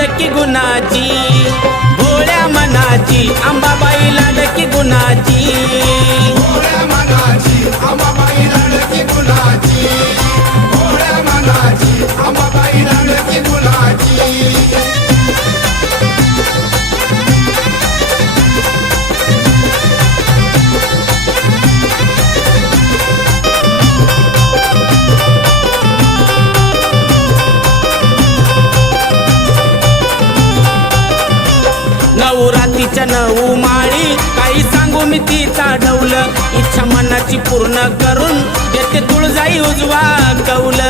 लाडकी गुणाची, भोळ्या मनाची अंबाबाई लाडकी गुणाची, भोळ्या मनाची अंबाबाई लाडकी गुणाची, भोळ्या मनाची अंबाबाई लाडकी गुणाची. नवरात्रीच्या 9 माळी काही सांगू मी तिचा ढवल, इच्छा मनाची पूर्ण करून देते तुळजाई उजवा कौल.